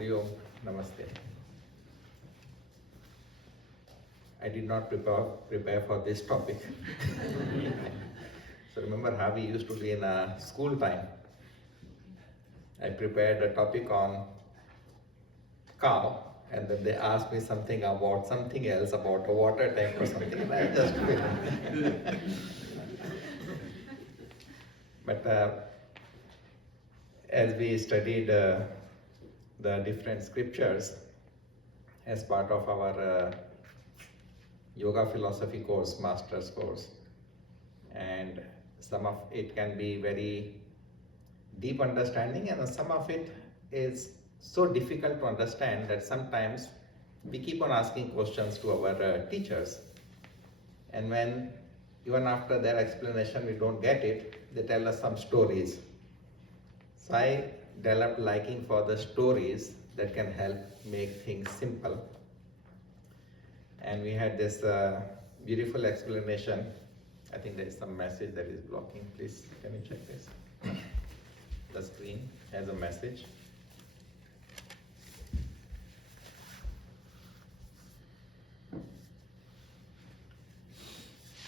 Hari Om, Namaste. I did not prepare for this topic. So remember how we used to be in school time. I prepared a topic on cow, and then they asked me something about something else, about a water tank or something, and I just filled. But as we studied the different scriptures as part of our yoga philosophy course, master's course, and some of it can be very deep understanding, and some of it is so difficult to understand that sometimes we keep on asking questions to our teachers, and when even after their explanation we don't get it, they tell us some stories. So I developed liking for the stories that can help make things simple. And we had this beautiful explanation. I think there is some message that is blocking. Please, can you check this? The screen has a message.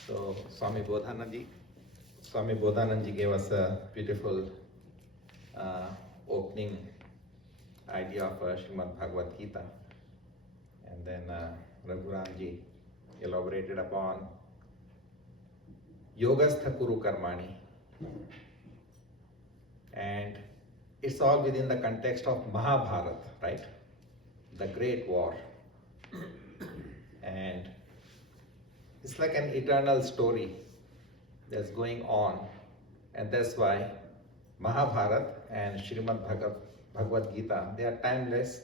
So Swami Bodhananji gave us a beautiful opening idea of Srimad Bhagavad Gita, and then Raghuramji elaborated upon Yogastha Kuru Karmani, and it's all within the context of Mahabharata, right? The great war. And it's like an eternal story that's going on, and that's why Mahabharata and Srimad Bhagavad Gita, they are timeless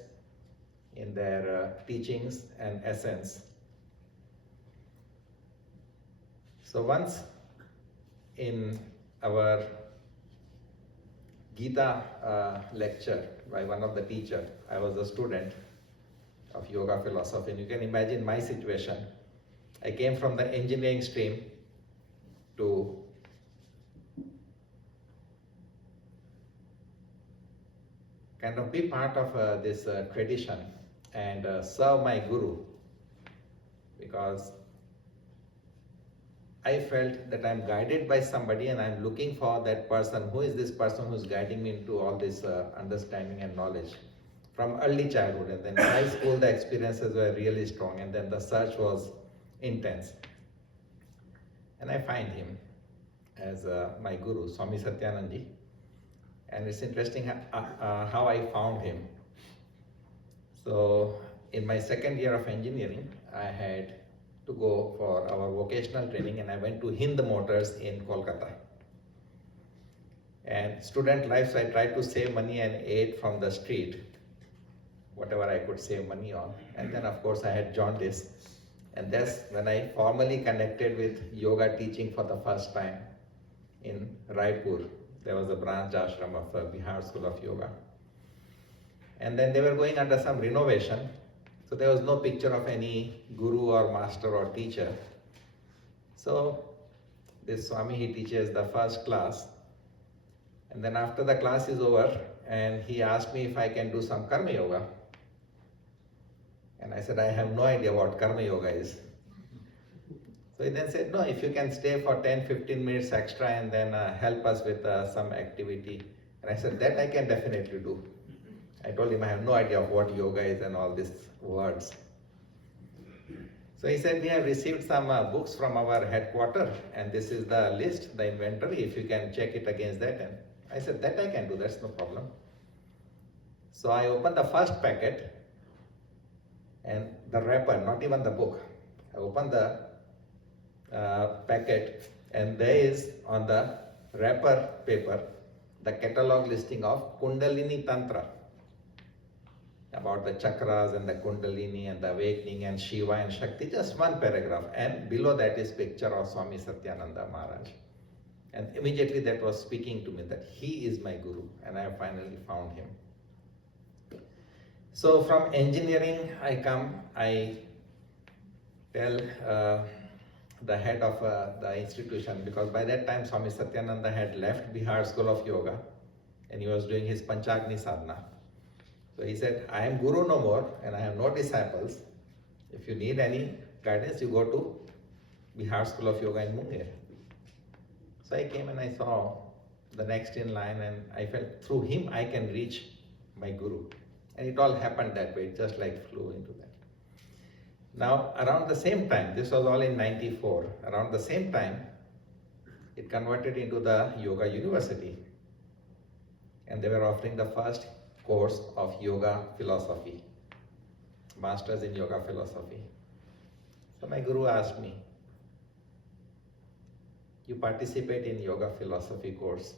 in their teachings and essence. So once in our Gita lecture by one of the teacher, I was a student of yoga philosophy, and you can imagine my situation. I came from the engineering stream to kind of be part of this tradition and serve my guru, because I felt that I'm guided by somebody and I'm looking for that person. Who is this person who's guiding me into all this understanding and knowledge from early childhood? And then in high school, the experiences were really strong, and then the search was intense. And I find him as my guru, Swami Satyanandji. And it's interesting how I found him. So in my second year of engineering, I had to go for our vocational training, and I went to Hind Motors in Kolkata. And student life, so I tried to save money and ate from the street, whatever I could save money on. And then of course I had jaundice. And that's when I formally connected with yoga teaching for the first time in Raipur. There was a branch ashram of Bihar School of Yoga. And then they were going under some renovation. So there was no picture of any guru or master or teacher. So this Swami, he teaches the first class. And then after the class is over, and he asked me if I can do some karma yoga. And I said, I have no idea what karma yoga is. So he then said, no, if you can stay for 10-15 minutes extra and then help us with some activity. And I said, that I can definitely do. I told him I have no idea of what yoga is and all these words. So he said, we have received some books from our headquarters, and this is the list, the inventory, if you can check it against that. And I said, that I can do, that's no problem. So I opened the first packet, and the wrapper, not even the book. I opened the packet, and there is on the wrapper paper the catalog listing of Kundalini Tantra, about the chakras and the Kundalini and the awakening and Shiva and Shakti, just one paragraph. And below that is picture of Swami Satyananda Maharaj. And immediately that was speaking to me that he is my guru, and I have finally found him. So from engineering I tell the head of the institution, because by that time Swami Satyananda had left Bihar School of Yoga and he was doing his Panchagni sadhana. So he said, I am Guru no more and I have no disciples. If you need any guidance, you go to Bihar School of Yoga in Munger. So I came and I saw the next in line, and I felt through him I can reach my Guru. And it all happened that way, it just like flew into that. Now, around the same time, this was all in 94, around the same time, it converted into the Yoga University. And they were offering the first course of Yoga Philosophy, Masters in Yoga Philosophy. So my Guru asked me, you participate in Yoga Philosophy course?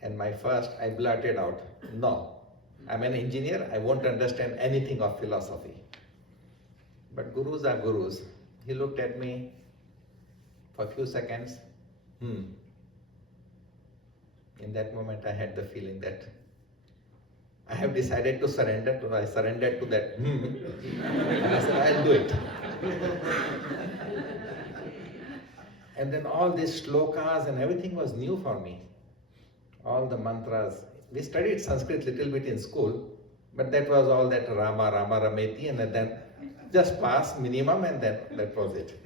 And I blurted out, no, I'm an engineer, I won't understand anything of philosophy. But gurus are gurus. He looked at me for a few seconds. In that moment I had the feeling that I have decided to surrender. I surrendered to that. And I said, I'll do it. And then all these shlokas and everything was new for me. All the mantras. We studied Sanskrit little bit in school, but that was all that Rama, Rama, Rameti, and then just pass minimum, and then that was it.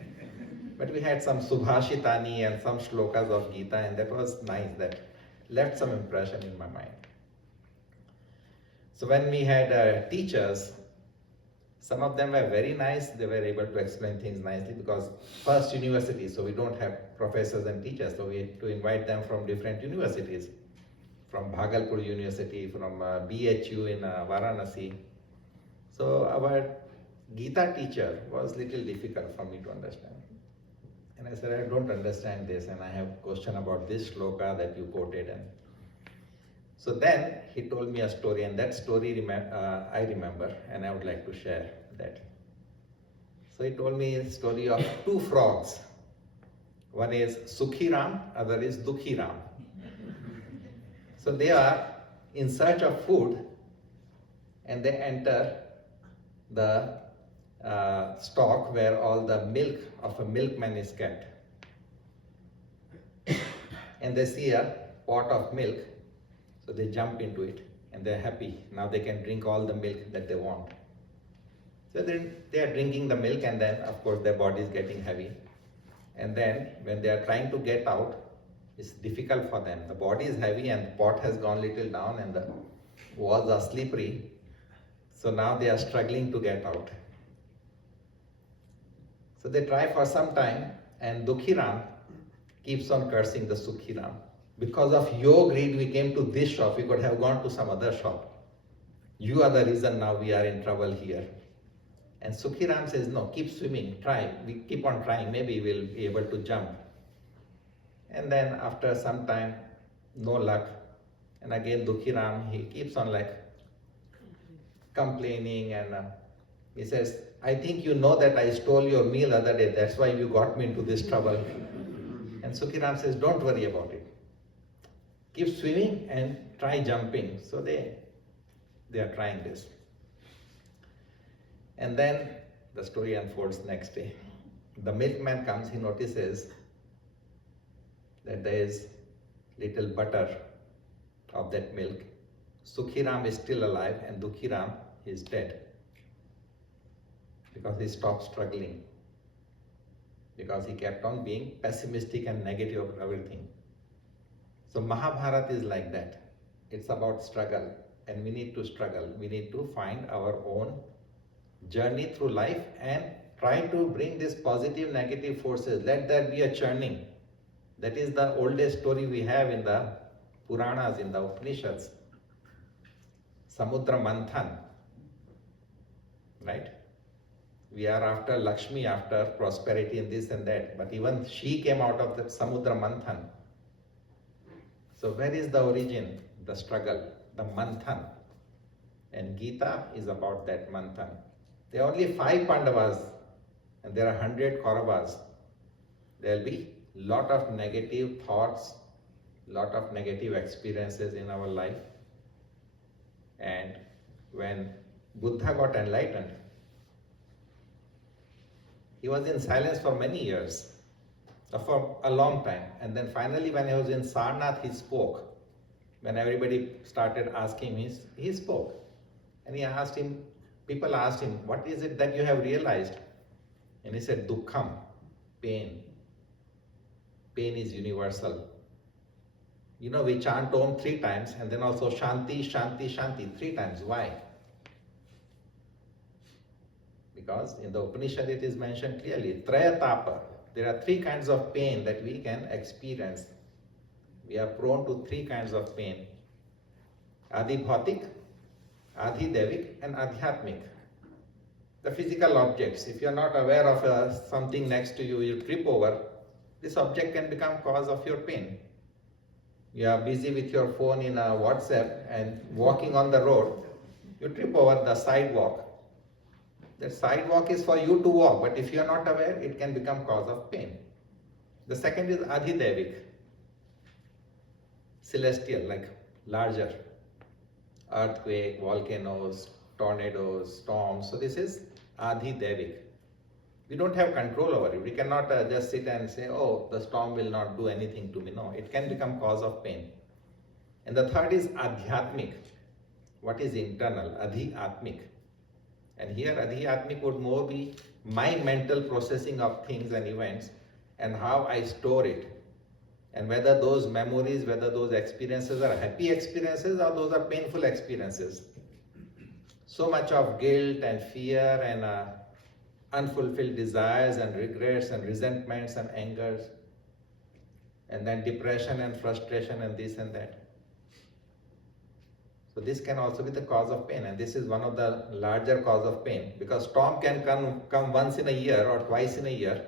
But we had some Subhashitani and some shlokas of Gita, and that was nice. That left some impression in my mind. So when we had teachers, some of them were very nice. They were able to explain things nicely because first university, so we don't have professors and teachers. So we had to invite them from different universities, from Bhagalpur University, from BHU in Varanasi. So our Gita teacher was little difficult for me to understand. And I said, I don't understand this, and I have a question about this shloka that you quoted. And so then he told me a story, and that story I remember, and I would like to share that. So he told me a story of two frogs. One is Sukhiram, other is Dukhiram. So they are in search of food, and they enter the stock where all the milk of a milkman is kept. And they see a pot of milk, so they jump into it and they're happy. Now they can drink all the milk that they want. So they are drinking the milk, and then of course their body is getting heavy. And then when they are trying to get out, it's difficult for them. The body is heavy and the pot has gone little down and the walls are slippery. So now they are struggling to get out. So they try for some time, and Dukhiram keeps on cursing the Sukhiram. Because of your greed, we came to this shop. We could have gone to some other shop. You are the reason now we are in trouble here. And Sukhiram says, no, keep swimming, try. We keep on trying. Maybe we'll be able to jump. And then after some time, no luck. And again, Dukhiram, he keeps on like complaining, and he says, I think you know that I stole your meal the other day. That's why you got me into this trouble. And Sukhiram says, don't worry about it. Keep swimming and try jumping. So they are trying this. And then the story unfolds next day. The milkman comes, he notices that there is little butter of that milk. Sukhiram is still alive and Dukhiram is dead. Because he stopped struggling. Because he kept on being pessimistic and negative about everything. So Mahabharata is like that. It's about struggle, and we need to struggle. We need to find our own journey through life and try to bring these positive, negative forces. Let there be a churning. That is the oldest story we have in the Puranas, in the Upanishads. Samudra Manthan. Right? We are after Lakshmi, after prosperity and this and that. But even she came out of the Samudra Manthan. So where is the origin? The struggle, the Manthan. And Gita is about that Manthan. There are only 5 Pandavas and there are 100 Kauravas. There will be lot of negative thoughts, lot of negative experiences in our life. And when Buddha got enlightened, he was in silence for many years, for a long time. And then finally when he was in Sarnath, he spoke. When everybody started asking him, he spoke. And he asked him, people asked him, what is it that you have realized? And he said, dukkham, pain. Pain is universal. You know, we chant Om 3 times and then also Shanti, Shanti, Shanti 3 times. Why? Because in the Upanishad it is mentioned clearly, Trayatapa. There are 3 kinds of pain that we can experience. We are prone to 3 kinds of pain. Adhibhautik, Adhidevik and Adhyatmik. The physical objects. If you are not aware of something next to you, you trip over, this object can become cause of your pain. You are busy with your phone in a WhatsApp and walking on the road, you trip over the sidewalk. The sidewalk is for you to walk, but if you are not aware, it can become cause of pain. The second is Adhidevik, celestial, like larger. Earthquake, volcanoes, tornadoes, storms. So this is Adhidevik. We don't have control over it. We cannot just sit and say, oh, the storm will not do anything to me. No, it can become cause of pain. And the third is Adhyatmik. What is internal? Adhyatmik. And here Adhyatmik would more be my mental processing of things and events and how I store it. And whether those memories, whether those experiences are happy experiences or those are painful experiences. So much of guilt and fear and unfulfilled desires and regrets and resentments and angers, and then depression and frustration and this and that. So this can also be the cause of pain, and this is one of the larger cause of pain, because storm can come once in a year or twice in a year.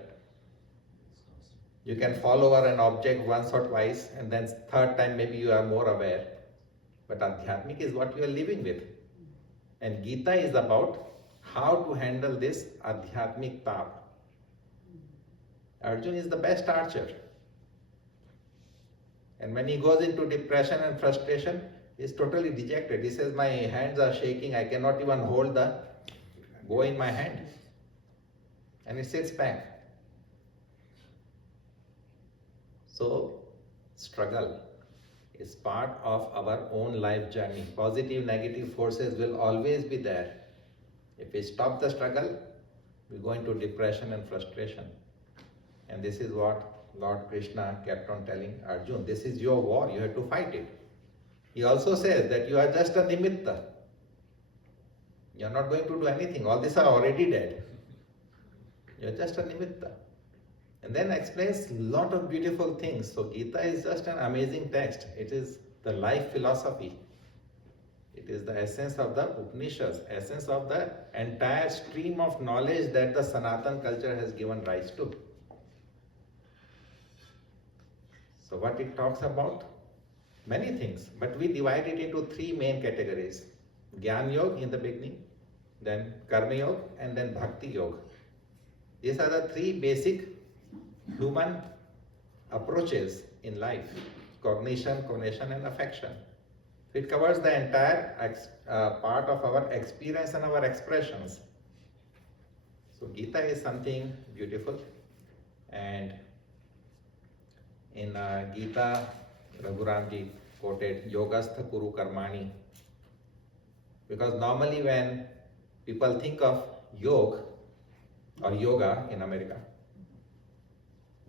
You can fall over an object once or twice, and then third time maybe you are more aware. But Adhyatmik is what you are living with. And Gita is about how to handle this Adhyatmik tap. Arjuna is the best archer. And when he goes into depression and frustration, he is totally dejected. He says, my hands are shaking, I cannot even hold the bow in my hand. And he sits back. So, struggle is part of our own life journey. Positive, negative forces will always be there. If we stop the struggle, we go into depression and frustration. And this is what Lord Krishna kept on telling Arjuna. This is your war, you have to fight it. He also says that you are just a nimitta. You are not going to do anything. All these are already dead. You are just a nimitta. And then explains a lot of beautiful things. So Gita is just an amazing text. It is the life philosophy. It is the essence of the Upanishads, essence of the entire stream of knowledge that the Sanatan culture has given rise to. So what it talks about? Many things, but we divide it into 3 main categories. Jnana Yoga in the beginning, then Karma Yoga, and then Bhakti Yoga. These are the 3 basic human approaches in life: cognition, cognation, and affection. It covers the entire part of our experience and our expressions. So Gita is something beautiful, and in Gita, Raghuramji quoted Yogastha Kuru Karmani, because normally when people think of yoga or yoga in America,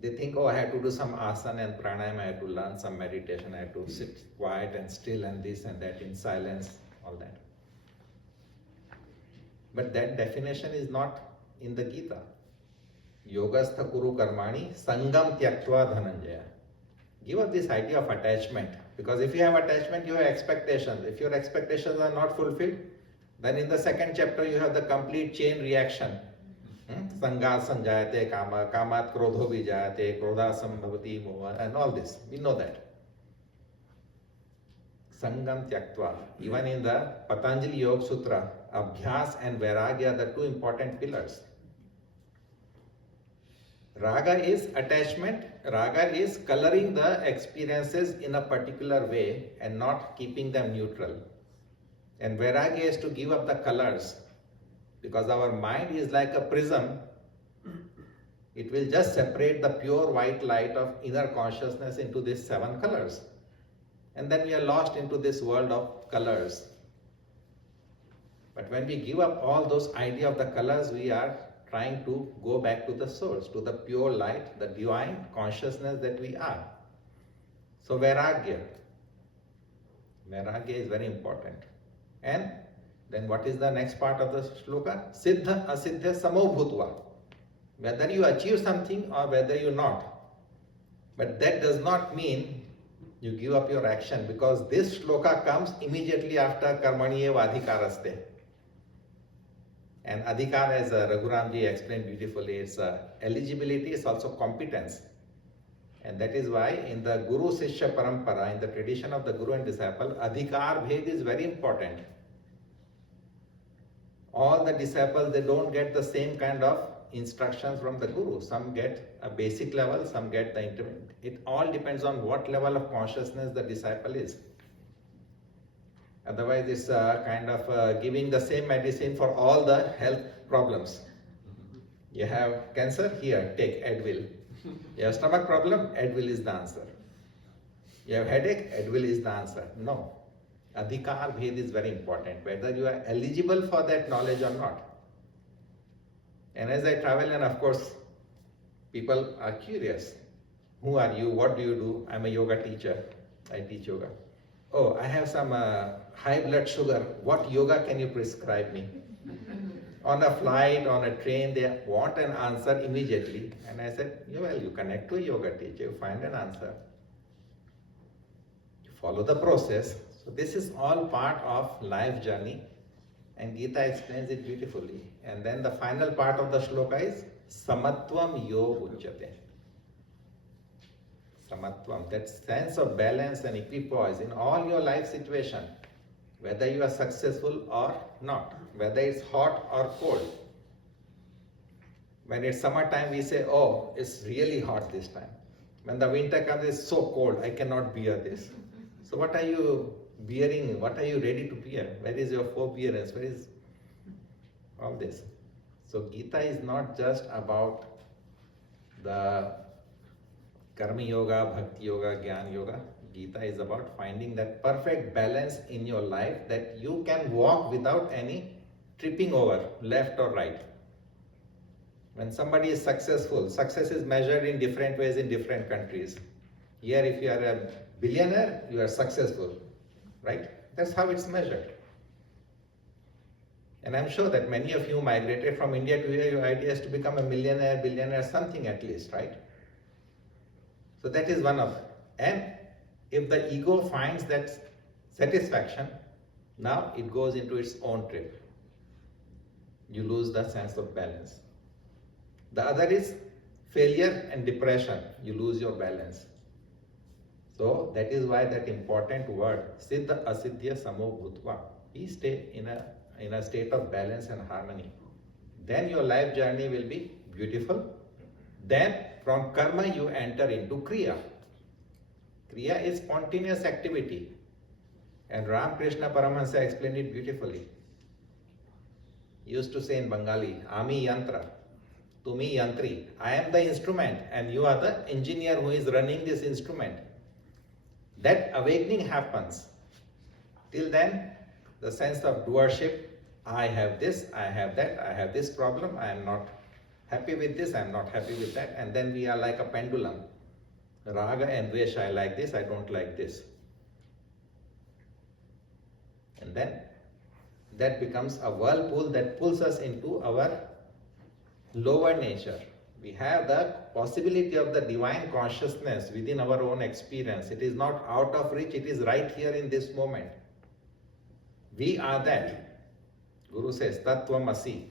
they think, oh, I have to do some asana and pranayama, I have to learn some meditation, I have to sit quiet and still and this and that in silence, all that. But that definition is not in the Gita. Yogastha Kuru Karmani Sangam Tyaktva Dhananjaya. Give up this idea of attachment, because if you have attachment, you have expectations. If your expectations are not fulfilled, then in the second chapter you have the complete chain reaction. Sangha sanjayate kama, kamat krodho vijayate, krodha sambhavati moha, and all this. We know that. Sangam tyaktva. Even in the Patanjali Yoga Sutra, Abhyas and Vairagya are the 2 important pillars. Raga is attachment. Raga is coloring the experiences in a particular way and not keeping them neutral. And Vairagya is to give up the colors, because our mind is like a prism. It will just separate the pure white light of inner consciousness into these 7 colors. And then we are lost into this world of colors. But when we give up all those idea of the colors, we are trying to go back to the source, to the pure light, the divine consciousness that we are. So Vairagya. Vairagya is very important. And then what is the next part of the shloka? Siddha asiddha samo bhutva. Whether you achieve something or whether you not. But that does not mean you give up your action, because this shloka comes immediately after karmaniyev adhikaraste. And adhikar, as Raghuramji explained beautifully, it's eligibility, it's also competence. And that is why in the Guru Sishya Parampara, in the tradition of the Guru and disciple, adhikar bhed is very important. All the disciples, they don't get the same kind of instructions from the Guru. Some get a basic level, some get the intermediate. It all depends on what level of consciousness the disciple is. Otherwise, it's kind of giving the same medicine for all the health problems. You have cancer? Here, take Advil. You have stomach problem? Advil is the answer. You have headache? Advil is the answer. No. Adhikar bhed is very important, whether you are eligible for that knowledge or not. And as I travel, and of course, people are curious. Who are you? What do you do? I'm a yoga teacher. I teach yoga. Oh, I have some high blood sugar. What yoga can you prescribe me? On a flight, on a train, they want an answer immediately. And I said, well, you connect to a yoga teacher, you find an answer. You follow the process. So this is all part of life journey. And Gita explains it beautifully. And then the final part of the shloka is Samatvam Yog Uchyate. Samatvam, that sense of balance and equipoise in all your life situation, whether you are successful or not, whether it's hot or cold. When it's summertime, we say, oh, it's really hot this time. When the winter comes, it's so cold, I cannot bear this. So what are you bearing? What are you ready to bear? Where is your forbearance? Where is all this? So Gita is not just about the Karma Yoga, Bhakti Yoga, Jnana Yoga. Gita is about finding that perfect balance in your life that you can walk without any tripping over left or right. When somebody is successful, success is measured in different ways in different countries. Here, if you are a billionaire, you are successful, right? That's how it's measured. And I'm sure that many of you migrated from India to here, your idea is to become a millionaire, billionaire, something at least, right? So that is one of, and if the ego finds that satisfaction, now it goes into its own trip. You lose the sense of balance. The other is failure and depression. You lose your balance. So that is why that important word, Siddha Asiddhya Samo Bhutva. Please stay in a state of balance and harmony. Then your life journey will be beautiful. Then from karma you enter into kriya. Kriya is spontaneous activity. And Ram Krishna Paramahansa explained it beautifully. He used to say in Bengali, Ami Yantra, Tumi Yantri. I am the instrument and you are the engineer who is running this instrument. That awakening happens. Till then, the sense of doership, I have this, I have that, I have this problem, I am not happy with this, I am not happy with that, and then we are like a pendulum. Raga and Dvesha, I like this, I don't like this. And then that becomes a whirlpool that pulls us into our lower nature. We have the possibility of the divine consciousness within our own experience. It is not out of reach, it is right here in this moment. We are that. Guru says, Tattvam Asi.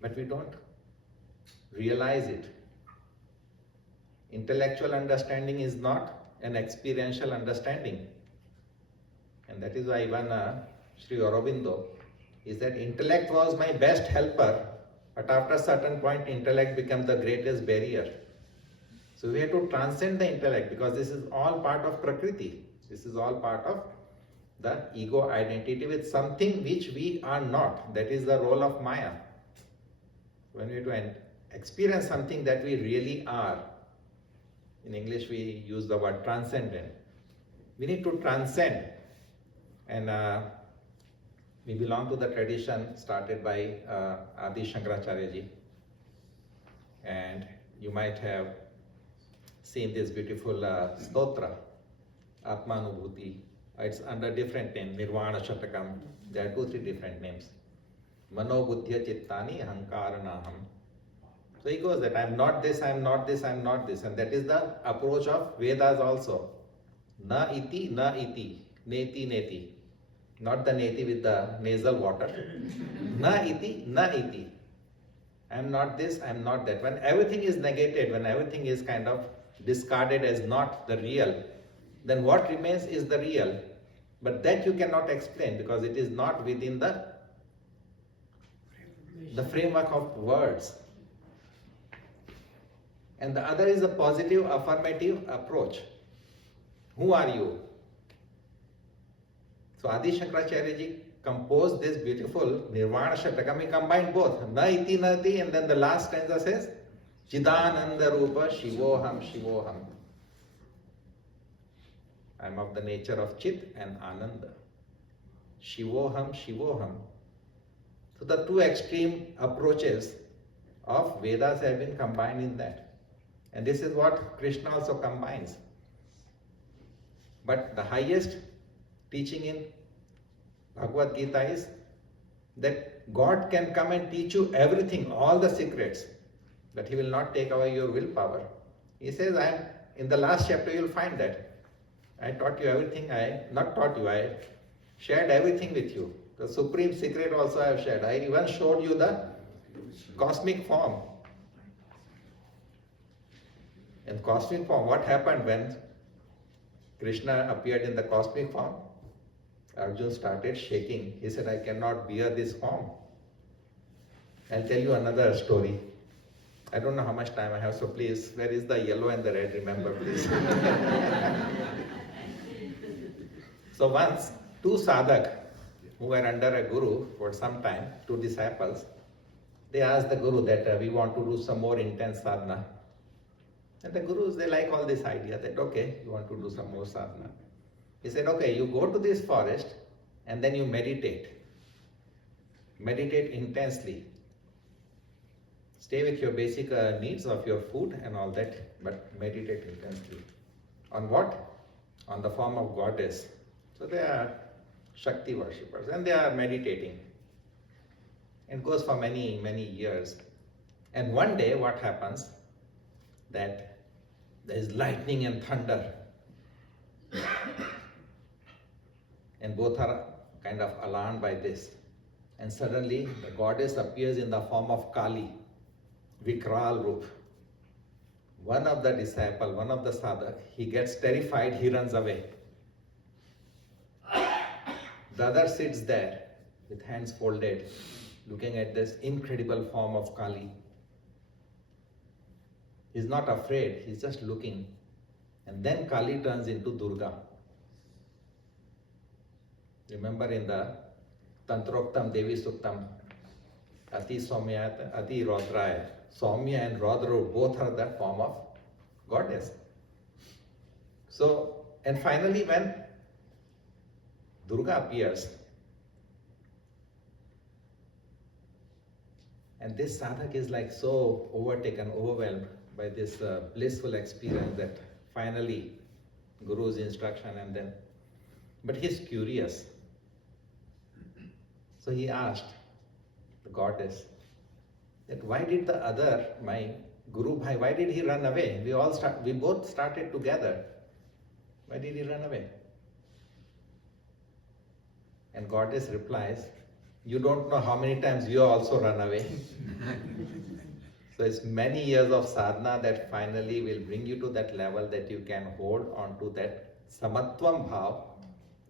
But we don't realize it. Intellectual understanding is not an experiential understanding. And that is why even Sri Aurobindo, he said, intellect was my best helper, but after a certain point, intellect becomes the greatest barrier. So we have to transcend the intellect, because this is all part of Prakriti. This is all part of the ego identity with something which we are not. That is the role of Maya. When we have to experience something that we really are, in English we use the word transcendent. We need to transcend. And We belong to the tradition started by Adi Shankaracharya ji, and you might have seen this beautiful stotra, Atmanubhuti. It's under different name, Nirvana Shatakam. There are 2-3 different names. Mano Buddhya Chittani Ahankaranaham. So he goes that I'm not this, I'm not this, I'm not this. And that is the approach of Vedas also. Na iti, neti, neti. Not the neti with the nasal water. Na iti, na iti. I'm not this, I'm not that. When everything is negated, when everything is kind of discarded as not the real, then what remains is the real. But that you cannot explain because it is not within the framework of words. And the other is a positive, affirmative approach. Who are you? So Adi Shankaracharya ji composed this beautiful Nirvana Shatakam. He combined both. Na iti nati, and then the last stanza says, Chidananda Rupa Shivoham Shivoham. I am of the nature of Chit and Ananda. Shivoham Shivoham. So the two extreme approaches of Vedas have been combined in that. And this is what Krishna also combines. But the highest teaching in Bhagavad Gita is that God can come and teach you everything, all the secrets, but He will not take away your willpower. He says, in the last chapter you will find that. I taught you everything, I shared everything with you. The supreme secret also I have shared. I even showed you the cosmic form. In cosmic form, what happened when Krishna appeared in the cosmic form? Arjuna started shaking. He said, I cannot bear this form. I'll tell you another story. I don't know how much time I have, so please, where is the yellow and the red? Remember, please. So once, 2 sadhak who were under a guru for some time, 2 disciples, they asked the guru that we want to do some more intense sadhana. And the gurus, they like all this idea that, okay, you want to do some more sadhana. He said, okay, you go to this forest and then you meditate. Meditate intensely. Stay with your basic needs of your food and all that, but meditate intensely. On what? On the form of goddess. So they are Shakti worshippers and they are meditating. It goes for many, many years. And one day what happens? That there is lightning and thunder. And both are kind of alarmed by this. And suddenly the goddess appears in the form of Kali, Vikral Rup. One of the disciple, one of the sadhak, he gets terrified, he runs away. The other sits there with hands folded, looking at this incredible form of Kali. He's not afraid, he's just looking. And then Kali turns into Durga. Remember in the Tantroktam Devi Suktam, Ati Soumya, Ati Rodraya. Soumya and Rodra both are the form of goddess. So, and finally when Durga appears, and this sadhak is like so overtaken, overwhelmed by this blissful experience that finally Guru's instruction and then, but he's curious. So he asked the goddess that why did the other, my Guru Bhai, why did he run away? We both started together. Why did he run away? And goddess replies, you don't know how many times you also run away. So it's many years of sadhana that finally will bring you to that level that you can hold on to that samatvam bhav,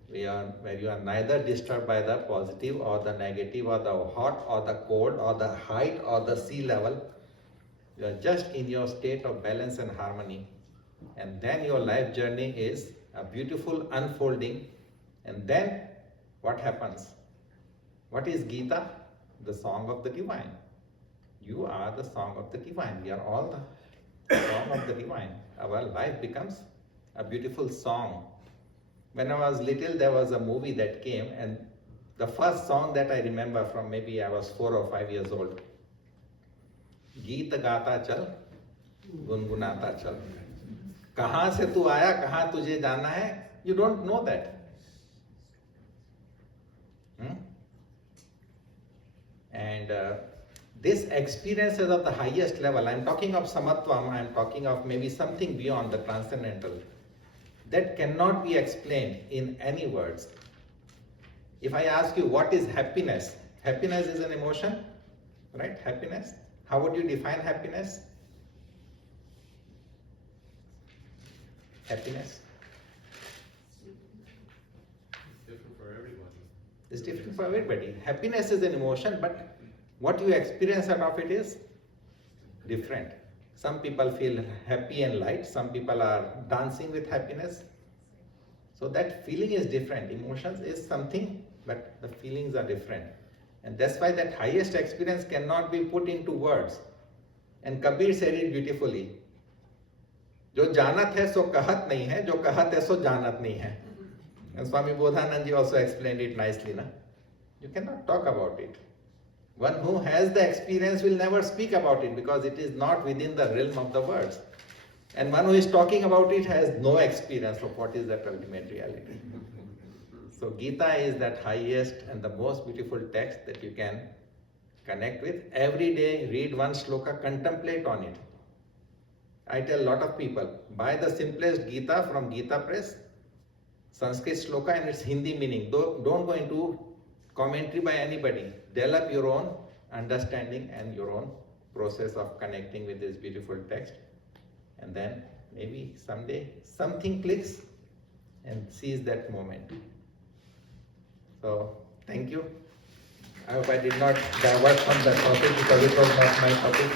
where you are neither disturbed by the positive or the negative or the hot or the cold or the height or the sea level. You are just in your state of balance and harmony. And then your life journey is a beautiful unfolding. And then what happens? What is Gita? The song of the divine. You are the song of the divine. We are all the song of the divine. Our life becomes a beautiful song. When I was little, there was a movie that came, and The first song that I remember from maybe I was 4 or 5 years old. गीत गाता चल, गुनगुनाता चल. कहाँ से तू आया, कहाँ तुझे जाना है? You don't know that. And this experience is of the highest level. I'm talking of samatvam, I'm talking of maybe something beyond the transcendental. That cannot be explained in any words. If I ask you what is happiness, happiness is an emotion, right? Happiness. How would you define happiness? Happiness. It's different for everybody. It's different for everybody. Happiness is an emotion, but what you experience out of it is different. Some people feel happy and light, some people are dancing with happiness. So that feeling is different. Emotions is something, but the feelings are different. And that's why that highest experience cannot be put into words. And Kabir said it beautifully. जो जानत है सो कहत नहीं है, जो कहत है सो जानत नहीं है. And Swami Bodhananji also explained it nicely. Na? You cannot talk about it. One who has the experience will never speak about it because it is not within the realm of the words. And one who is talking about it has no experience of what is that ultimate reality. So Gita is that highest and the most beautiful text that you can connect with. Every day read one shloka, contemplate on it. I tell a lot of people, buy the simplest Gita from Gita Press, Sanskrit shloka and its Hindi meaning. Don't go into commentary by anybody. Develop your own understanding and your own process of connecting with this beautiful text. And then maybe someday something clicks and seize that moment. So thank you. I hope I did not divert from the topic because it was not my topic.